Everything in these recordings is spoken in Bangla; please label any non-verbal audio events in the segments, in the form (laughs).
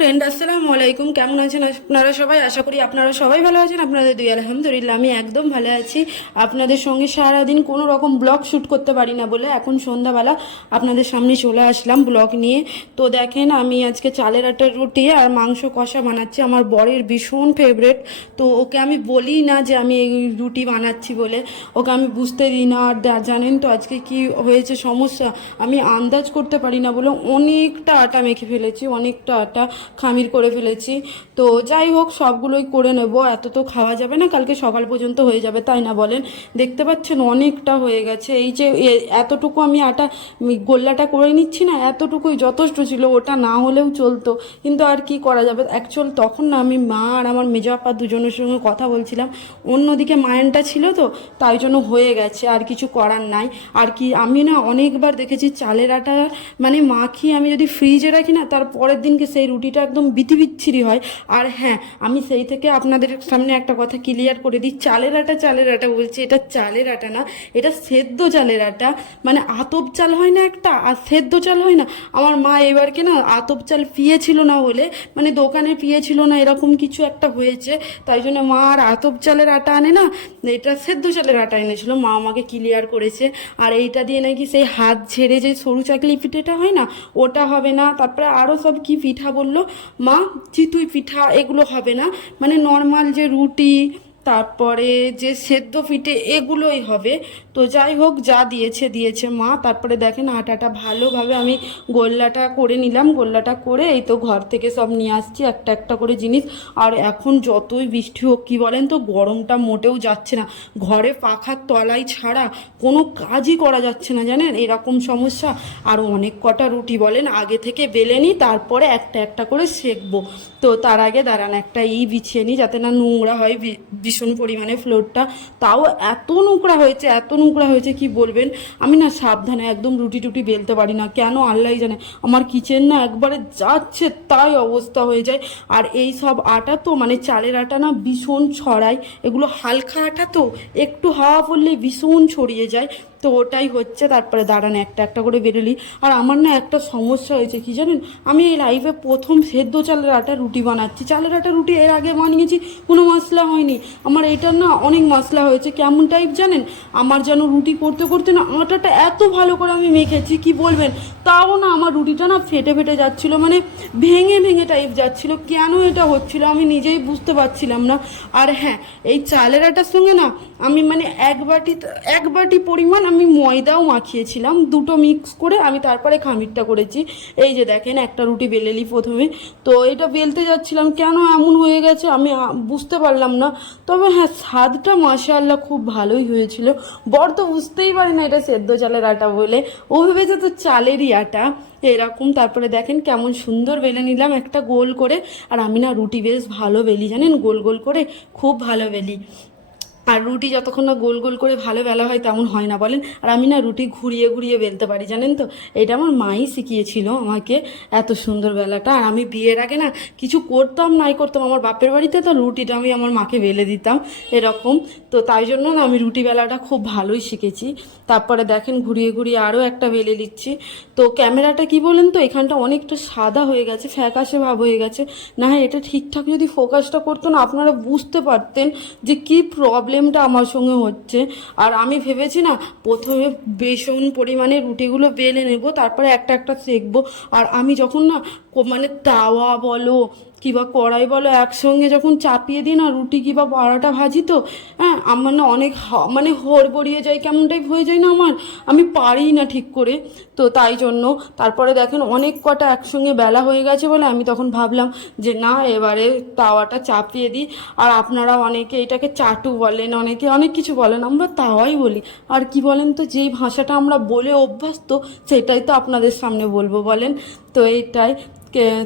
ফ্রেন্ড আসসালামু আলাইকুম। কেমন আছেন আপনারা সবাই? আশা করি আপনারা সবাই ভালো আছেন। আপনাদের দুই, আলহামদুলিল্লাহ, আমি একদম ভালো আছি। আপনাদের সঙ্গে সারাদিন কোনো রকম ব্লগ শ্যুট করতে পারি না বলে এখন সন্ধ্যাবেলা আপনাদের সামনে চলে আসলাম ব্লগ নিয়ে। তো দেখেন, আমি আজকে চালের আটার রুটি আর মাংস কষা বানাচ্ছি। আমার বরের ভীষণ ফেভারেট তো ওকে আমি বলি না যে আমি এই রুটি বানাচ্ছি বলে। ওকে আমি বুঝতে দিই না। আর জানেন তো আজকে কি হয়েছে সমস্যা? আমি আন্দাজ করতে পারি না বলে অনেকটা আটা মেখে ফেলেছি, অনেকটা আটা। খামির করে ফেলেছি। তো যাই হোক, সবগুলোই করে নেব। এত তো খাওয়া যাবে না, কালকে সকাল পর্যন্ত হয়ে যাবে, তাই না বলেন? দেখতে পাচ্ছেন, অনেকটা হয়ে গেছে। এই যে এতটুকু আমি আটা গোল্লাটা করে নিচ্ছি না, এতটুকুই যথেষ্ট ছিল, ওটা না হলেও চলতো। কিন্তু আর কি করা যাবে? অ্যাকচুয়াল তখন না আমি মা আর আমার মেজো আপা দুজনের সঙ্গে কথা বলছিলাম। অন্যদিকে মায়নটা ছিল তো, তাই জন্য হয়ে গেছে, আর কিছু করার নাই। আর কি, আমি না অনেকবার দেখেছি চালের আটা মানে মাখিয়ে আমি যদি ফ্রিজে রাখি না, তার পরের দিনকে সেই রুটিটা একদম বিতি বিচ্ছিরি হয়। আর হ্যাঁ আমি সেই থেকে আপনাদের সামনে একটা কথা ক্লিয়ার করে দিই। চালের আটা চালের আটা বলছি। এটা চালের আটা না, এটা সেদ্ধ চালের আটা। মানে আতপ চাল হয় না একটা? আর সেদ্ধ চাল হয় না? আমার মা এবারকে না, আতপ চাল পিয়েছিল না বলে মানে দোকানে পিয়েছিল না, এরকম কিছু একটা হয়েছে। তাই জন্য মা আর আতপ চালের আটা আনে না, এটা সেদ্ধ চালের আটা এনেছিল। মা আমাকে ক্লিয়ার করেছে। আর এইটা দিয়ে নাকি সেই হাত ঝেড়ে যে সরু চাকলি পিঠেটা হয় না, ওটা হবে না। তারপরে আরও সব কি পিঠা বলল? মা চিতুই পিঠা এগুলো হবে না। মানে নর্মাল যে রুটি তারপরে যে সেদ্ধ পিঠে এগুলোই হবে। তো যাই হোক, যা দিয়েছে দিয়েছে মা। তারপরে দেখেন আটাটা ভালোভাবে আমি গোল্লাটা করে নিলাম। গোল্লাটা করে এই তো ঘর থেকে সব নিয়ে আসছি, একটা একটা করে জিনিস। আর এখন যতই বৃষ্টি হোক, কী বলেন তো, গরমটা মোটেও যাচ্ছে না। ঘরে পাখার তলায় ছাড়া কোনো কাজই করা যাচ্ছে না, জানেন? এরকম সমস্যা। আর অনেক কটা রুটি বলেন, আগে থেকে বেলে নিই, তারপরে একটা একটা করে সেকবো। তো তার আগে দাঁড়ান, একটা ই বিছিয়ে নিই, যাতে না নোংরা হয় ভীষণ পরিমাণে ফ্লোরটা তাও এত নোংরা হয়েছে, এত নোংরা হয়েছে, কি বলবেন? আমি না সাবধানে একদম রুটি টুটি বেলতে পারি না। কেন? আল্লাহ জানে। আমার কিচেন না একবারে যাচ্ছে, তাই অবস্থা হয়ে যায়। আর এই সব আটা তো মানে চালের আটা না ভীষণ ছড়ায়। এগুলো হালকা আটা তো, একটু হাওয়া পড়লে ভীষণ ছড়িয়ে যায়। তো ওটাই হচ্ছে, তারপরে দাঁড়ান একটা একটা করে বেরোলি। আর আমার না একটা সমস্যা হয়েছে, কি জানেন? আমি এই লাইফে প্রথম সেদ্ধ চালের আটা রুটি বানাচ্ছি। চালের আটা রুটি এর আগে বানিয়েছি, কোনো মশলা হয়নি। আমার এটার না অনেক মশলা হয়েছে। কেমন টাইপ জানেন? আমার যেন রুটি করতে করতে না আটাটা এত ভালো করে আমি মেখেছি, কি বলবেন? তাও না আমার রুটিটা না ফেটে ফেটে যাচ্ছিল মানে ভেঙে ভেঙে টাইপ যাচ্ছিল। কেন এটা হচ্ছিল আমি নিজেই বুঝতে পারছিলাম না। আর হ্যাঁ এই চালের আটার সঙ্গে না আমি মানে এক বাটি এক বাটি পরিমাণ আমি ময়দাও মাখিয়েছিলাম, দুটো মিক্স করে আমি তারপরে খামিরটা করেছি। এই যে দেখেন, একটা রুটি বেলেলি প্রথমে। তো এটা বেলতে যাচ্ছিলাম, কেন এমন হয়ে গেছে আমি বুঝতে পারলাম না। তবে হ্যাঁ স্বাদটা মাশাআল্লাহ খুব ভালোই হয়েছিল। বর তো বুঝতেই পারি না এটা সেদ্ধ চালের আটা বলে। ও ভেবেছে তো চালেরই আটা। এরকম, তারপরে দেখেন কেমন সুন্দর বেলে নিলাম একটা গোল করে। আর আমি না রুটি বেশ ভালো বেলি, জানেন? গোল গোল করে, খুব ভালো বেলি। আর রুটি যতক্ষণ না গোল গোল করে ভালো বেলা হয় তেমন হয় না, বলেন। আর আমি না রুটি ঘুরিয়ে ঘুরিয়ে বেলতে পারি, জানেন তো? এটা আমার মাই শিখিয়েছিল আমাকে এত সুন্দর বেলাটা। আর আমি বিয়ের আগে না কিছু করতাম নাই করতাম। আমার বাপের বাড়িতে তো রুটিটা আমি আমার মাকে বেলে দিতাম, এরকম। তো তাই জন্য না আমি রুটি বেলাটা খুব ভালোই শিখেছি। তারপরে দেখেন ঘুরিয়ে ঘুরিয়ে আরও একটা বেলে নিচ্ছি। তো ক্যামেরাটা কি বলেন তো? এখানটা অনেকটা সাদা হয়ে গেছে, ফ্যাকাশে ভাব হয়ে গেছে। না হ্যাঁ এটা ঠিকঠাক যদি ফোকাসটা করতো না, আপনারা বুঝতে পারতেন যে কি প্রবলেমটা আমার সঙ্গে হচ্ছে। আর আমি ভেবেছি না, প্রথমে বেসন পরিমাণে রুটিগুলো বেলে নেব, তারপরে একটা একটা শেখবো আর আমি যখন না মানে তাওয়া বলো কিবা কড়াই বলো, একসঙ্গে যখন চাপিয়ে দিই না, রুটি কিবা পরোটা ভাজি তো হ্যাঁ আমার না অনেক মানে হড়বড়িয়ে যায়, কেমন টাইপ হয়ে যায় না আমার, আমি পারি না ঠিক করে। তো তাই জন্য, তারপরে দেখেন অনেক কটা একসঙ্গে বেলা হয়ে গেছে বলে আমি তখন ভাবলাম যে না, এবারে তাওয়াটা চাপিয়ে দিই। আর আপনারা অনেকে এটাকে চাটু বলেন, অনেকে অনেক কিছু বলেন, আমরা তাওয়াই বলি। আর কি বলেন তো, যেই ভাষাটা আমরা বলে অভ্যস্ত, সেটাই তো আপনাদের সামনে বলব বলেন। তো এইটাই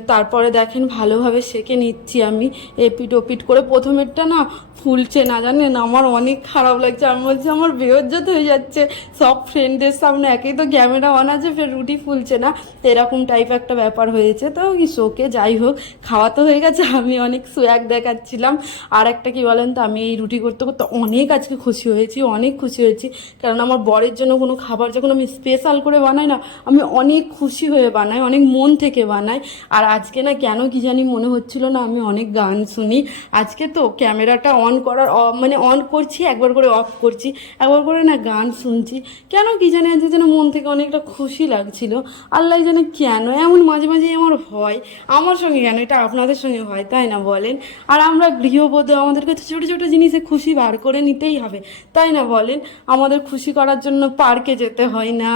তারপরে দেখেন ভালোভাবে সেকে নিচ্ছি আমি এপিট ওপিট করে। প্রথমেরটা না ফুলছে না জানেন? আমার অনেক খারাপ লাগছে। আমি বলছি, আমার বেহজ্জত হয়ে যাচ্ছে। সব ফ্রেন্ডদের সামনে একেই তো ক্যামেরা অন আছে, ফের রুটি ফুলছে না। এরকম টাইপ একটা ব্যাপার হয়েছে। তো শোকে, যাই হোক, খাওয়া তো হয়ে গেছে। আমি অনেক সোয়াগ দেখাচ্ছিলাম। আর একটা কি বলেন তো, আমি এই রুটি করতে করতে অনেক আজকে খুশি হয়েছি, অনেক খুশি হয়েছি। কারণ আমার বরের জন্য কোনো খাবার যখন আমি স্পেশাল করে বানাই না, আমি অনেক খুশি হয়ে বানাই, অনেক মন থেকে বানাই। আর আজকে না কেন কি জানি মনে হচ্ছিল না, আমি অনেক গান শুনি। আজকে তো ক্যামেরাটা অন করার মানে অন করছি, একবার করে অফ করছি, একবার করে না গান শুনছি। কেন কি জানি আজকে যেন মন থেকে অনেকটা খুশি লাগছিল। আল্লাহ জানে কেন, এমন মাঝে মাঝে আমার হয়, আমার সঙ্গে কেন, এটা আপনাদের সঙ্গে হয়, তাই না বলেন? আর আমরা গৃহবধূ, আমাদের কাছে ছোটো ছোটো জিনিসে খুশি বার করে নিতেই হবে, তাই না বলেন? আমাদের খুশি করার জন্য পার্কে যেতে হয় না,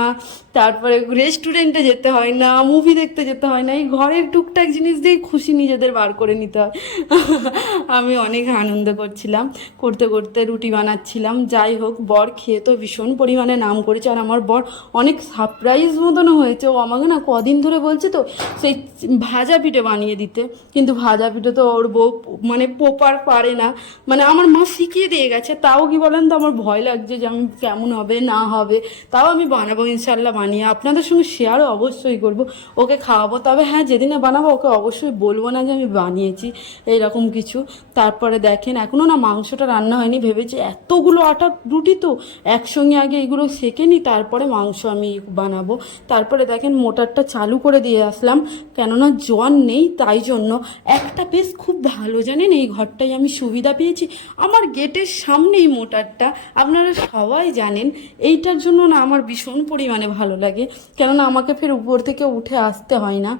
তারপরে রেস্টুরেন্টে যেতে হয় না মুভি দেখতে যেতে হয় না, এই ঘরের টুকটাক জিনিস দিয়েই খুশি নিজেদের বার করে নিতে হয়। (laughs) আমি অনেক আনন্দ করছিলাম করতে করতে রুটি বানাচ্ছিলাম। যাই হোক, বর খেয়ে তো ভীষণ পরিমাণে নাম করেছে আর আমার বর অনেক সারপ্রাইজ মতনও হয়েছে। ও আমাকে না কদিন ধরে বলছে তো সেই ভাজা পিঠে বানিয়ে দিতে। কিন্তু ভাজা পিঠে তো ওর বউ মানে পোপার পারে না। মানে আমার মা শিখিয়ে দিয়ে গেছে। তাও কি বলেন তো, আমার ভয় লাগছে যে আমি কেমন হবে, না হবে। তাও আমি বানাবো ইনশাল্লাহ বানিয়ে আপনাদের সঙ্গে শেয়ারও অবশ্যই করব। ওকে খাওয়াবো। তবে হ্যাঁ যেদিনে বানাবো ওকে অবশ্যই বলব না যে আমি বানিয়েছি, এইরকম কিছু। তারপরে দেখেন এখনও না, মাংসটা রান্না হয়নি, ভেবেছি এতগুলো আটা, রুটি তো। একসঙ্গে আগে এগুলো সেঁকে নিই, তারপরে মাংস আমি বানাবো। তারপরে দেখেন মোটরটা চালু করে দিয়ে আসলাম, কেননা জল নেই তাই জন্য। একটা বেশ খুব ভালো জানেন, এই ঘরটাই আমি সুবিধা পেয়েছি। আমার গেটের সামনেই মোটারটা, আপনারা সবাই জানেন, এইটার জন্য না আমার ভীষণ পরিমাণে ভালো লাগে। কেননা আমাকে ফের উপর থেকে উঠে আসতে হয় না,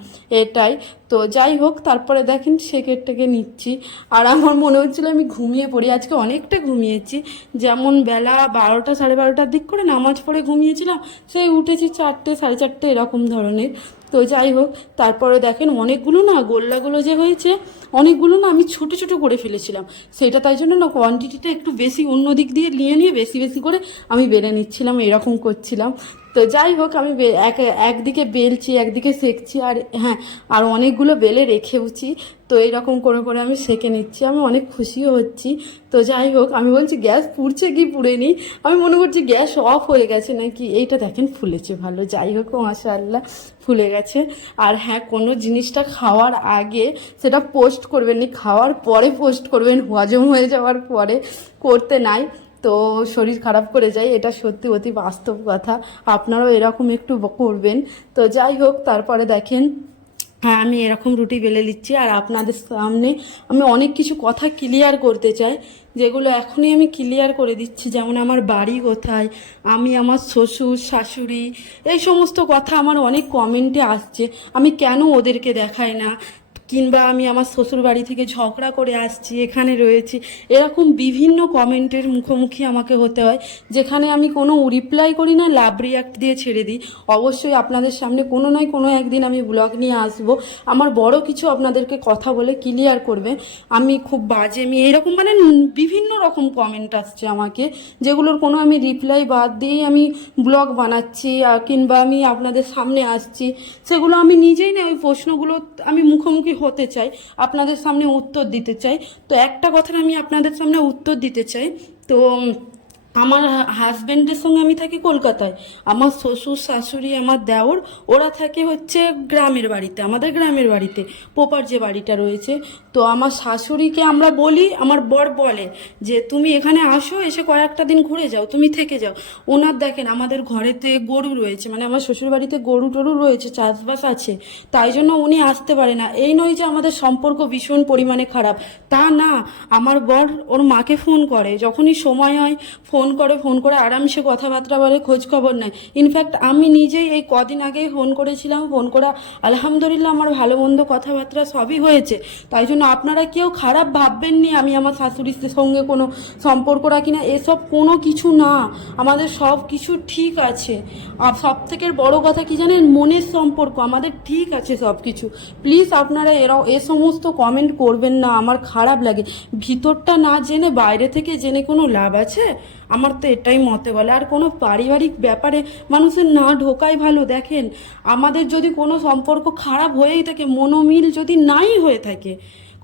এটাই। তো যাই হোক, তারপরে দেখেন সেকেটটাকে নিচ্ছি। আর আমার মনে হচ্ছিল আমি ঘুমিয়ে পড়ি। আজকে অনেকটা ঘুমিয়েছি। যেমন বেলা বারোটা সাড়ে বারোটার দিক করে নামাজ পড়ে ঘুমিয়েছিলাম, সেই উঠেছি চারটে, সাড়ে চারটে এরকম ধরনের। তো যাই হোক, তারপরে দেখেন অনেকগুলো না গোল্লাগুলো যে হয়েছে, অনেকগুলো না আমি ছোট ছোট করে ফেলেছিলাম। সেটা তাই জন্য না কোয়ান্টিটিটা একটু বেশি অন্য দিক দিয়ে নিয়ে নিয়ে বেশি বেশি করে আমি বেড়ে নিচ্ছিলাম, এরকম করছিলাম। তো যাই হোক, আমি এক একদিকে বেলছি, একদিকে সেঁকছি, আর হ্যাঁ আর অনেকগুলো বেলে রেখেওছি তো এরকম করে করে আমি সেঁকে নিচ্ছি। আমি অনেক খুশিও হচ্ছি। তো যাই হোক, আমি বলছি, গ্যাস পুড়ছে কি পুড়েনি? আমি মনে করছি, গ্যাস অফ হয়ে গেছে নাকি? এইটা দেখেন, ফুলেছে ভালো। যাই হোক, মাশাআল্লাহ, ফুলে গেছে। আর হ্যাঁ কোনো জিনিসটা খাওয়ার আগে সেটা পোস্ট করবেন নি খাওয়ার পরে পোস্ট করবেন। হজম হয়ে যাওয়ার পরে করতে নাই। তো শরীর খারাপ করে যায়, এটা সত্যি অতি বাস্তব কথা। আপনারাও এরকম একটু করবেন। তো যাই হোক, তারপরে দেখেন হ্যাঁ আমি এরকম রুটি বেলে নিচ্ছি। আর আপনাদের সামনে আমি অনেক কিছু কথা ক্লিয়ার করতে চাই, যেগুলো এখনই আমি ক্লিয়ার করে দিচ্ছি। যেমন আমার বাড়ি কোথায়, আমি আমার শ্বশুর, শাশুড়ি, এই সমস্ত কথা আমার অনেক কমেন্টে আসছে। আমি কেন ওদেরকে দেখাই না? কিংবা আমি আমার শ্বশুর বাড়ি থেকে ঝগড়া করে আসছি, এখানে রয়েছি, এরকম বিভিন্ন কমেন্টের মুখোমুখি আমাকে হতে হয়, যেখানে আমি কোনো রিপ্লাই করি না লাভ রিয়াক্ট দিয়ে ছেড়ে দিই। অবশ্যই আপনাদের সামনে কোনো নয় কোনো একদিন আমি ব্লগ নিয়ে আসব। আমার বড় কিছু আপনাদেরকে কথা বলে ক্লিয়ার করবে। আমি খুব বাজে মেয়ে এরকম মানে বিভিন্ন রকম কমেন্ট আসছে আমাকে, যেগুলোর কোনো আমি রিপ্লাই বাদ দিয়েই আমি ব্লগ বানাচ্ছি কিংবা আমি আপনাদের সামনে আসছি, সেগুলো আমি নিজেই না, ওই প্রশ্নগুলো আমি মুখোমুখি হতে চাই, আপনাদের সামনে উত্তর দিতে চাই। তো একটা কথার আমি আপনাদের সামনে উত্তর দিতে চাই। তো আমার হাজব্যান্ডের সঙ্গে আমি থাকি কলকাতায়। আমার শ্বশুর, শাশুড়ি, আমার দেওর, ওরা থাকে হচ্ছে গ্রামের বাড়িতে, আমাদের গ্রামের বাড়িতে পোপার যে বাড়িটা রয়েছে। তো আমার শাশুড়িকে আমরা বলি, আমার বর বলে যে, তুমি এখানে আসো, এসে কয়েকটা দিন ঘুরে যাও, তুমি থেকে যাও। ওনার দেখেন, আমাদের ঘরেতে গরু রয়েছে মানে আমার শ্বশুর বাড়িতে গরু টরু রয়েছে, চাষবাস আছে। তাই জন্য উনি আসতে পারে না। এই নয় যে আমাদের সম্পর্ক ভীষণ পরিমাণে খারাপ। তা না, আমার বর ওর মাকে ফোন করে, যখনই সময় হয়, ফোন করে, ফোন করে আরামসে কথাবার্তা বলে, খোঁজ খবর নেয়। ইনফ্যাক্ট আমি নিজেই এই কদিন আগেই ফোন করেছিলাম, ফোন করা, আলহামদুলিল্লাহ, আমার ভালো মন্দ কথাবার্তা সবই হয়েছে। তাই জন্য আপনারা কেউ খারাপ ভাববেন নি আমি আমার শাশুড়ির সঙ্গে কোনো সম্পর্ক রাখি না। এসব কোনো কিছু না। আমাদের সব কিছু ঠিক আছে। আর সব থেকে বড় কথা কি জানেন? মনের সম্পর্ক, আমাদের ঠিক আছে সব কিছু। প্লিজ আপনারা এরা এ সমস্ত কমেন্ট করবেন না, আমার খারাপ লাগে। ভিতরটা না জেনে, বাইরে থেকে জেনে কোনো লাভ আছে? আমার তো এটাই মতে বলে। আর কোনো পারিবারিক ব্যাপারে মানুষের না ঢোকাই ভালো, দেখেন। আমাদের যদি কোনো সম্পর্ক খারাপ হয়েই থাকে, মনোমিল যদি নাই হয়ে থাকে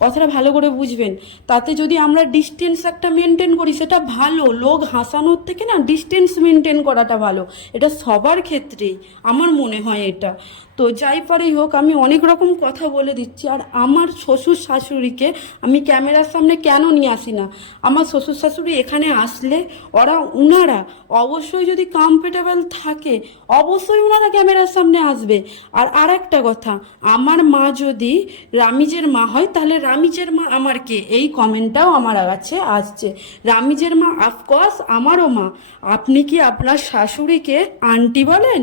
কথাটা ভালো করে বুঝবেন। তাতে যদি আমরা ডিস্টেন্স একটা মেনটেন করি, সেটা ভালো। লোক হাসানোর থেকে না ডিস্টেন্স মেনটেন করাটা ভালো। এটা সবার ক্ষেত্রেই, আমার মনে হয় এটা। তো যাই পারেই হোক, আমি অনেক রকম কথা বলে দিচ্ছি। আর আমার শ্বশুর শাশুড়িকে আমি ক্যামেরার সামনে কেন নিয়ে আসি না? আমার শ্বশুর শাশুড়ি এখানে আসলে ওরা, উনারা অবশ্যই যদি কমফর্টেবল থাকে, অবশ্যই ওনারা ক্যামেরার সামনে আসবে। আর আর একটা কথা, আমার মা যদি রামিজের মা হয়, তাহলে রামিজের মা আমার কে? এই কমেন্টটাও আমার কাছে আসছে। রামিজের মা অফকোর্স আমারও মা। আপনি কি আপনার শাশুড়িকে আন্টি বলেন?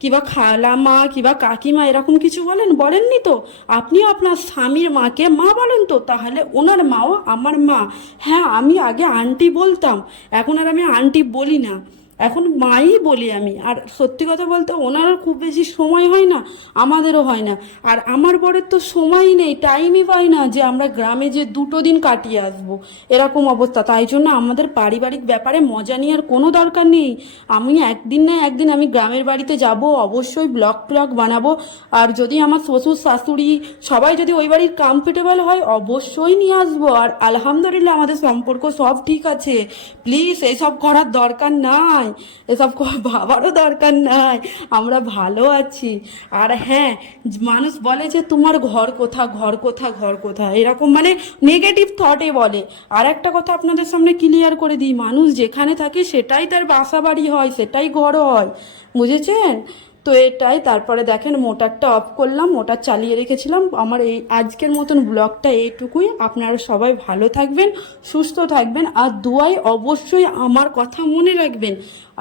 কিবা খালা মা, কিবা কাকিমা এরকম কিছু বলেন? বলেননি তো? আপনিও আপনার স্বামীর মাকে মা বলেন তো? তাহলে ওনার মাও আমার মা। হ্যাঁ আমি আগে আন্টি বলতাম। এখন আর আমি আন্টি বলি না। এখন মাই বলি আমি। আর সত্যি কথা বলতে ওনারও খুব বেশি সময় হয় না, আমাদেরও হয় না। আর আমার বরের তো সময়ই নেই টাইমই পাই না যে আমরা গ্রামে যে দুটো দিন কাটিয়ে আসব। এরকম অবস্থা। তাই জন্য আমাদের পারিবারিক ব্যাপারে মজা নেওয়ার কোনো দরকার নেই। আমি একদিন না একদিন আমি গ্রামের বাড়িতে যাব, অবশ্যই ব্লগ ট্লগ বানাবো। আর যদি আমার শ্বশুর, শাশুড়ি সবাই যদি ওই বাড়ির কমফর্টেবল হয়, অবশ্যই নিয়ে আসব। আর আলহামদুলিল্লাহ আমাদের সম্পর্ক সব ঠিক আছে। প্লিজ এসব করার দরকার নাই। এসব ভাবারও দরকার নাই, আমরা ভালো আছি। আর হ্যাঁ মানুষ বলে যে তোমার ঘর কোথা ঘর কোথা ঘর কোথা এরকম মানে নেগেটিভ থটে বলে। আর একটা কথা আপনাদের সামনে ক্লিয়ার করে দিই, মানুষ যেখানে থাকে সেটাই তার বাসা বাড়ি হয়, সেটাই ঘর হয়, বুঝেছেন? তো এটাই, তারপরে দেখেন মোটারটা অফ করলাম মোটার চালিয়ে রেখেছিলাম। আমার এই আজকের মতন ব্লগটা এইটুকুই। আপনারা সবাই ভালো থাকবেন, সুস্থ থাকবেন, আর দুয়াই অবশ্যই আমার কথা মনে রাখবেন।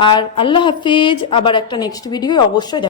আর আল্লাহ হাফিজ, আবার একটা নেক্সট ভিডিও অবশ্যই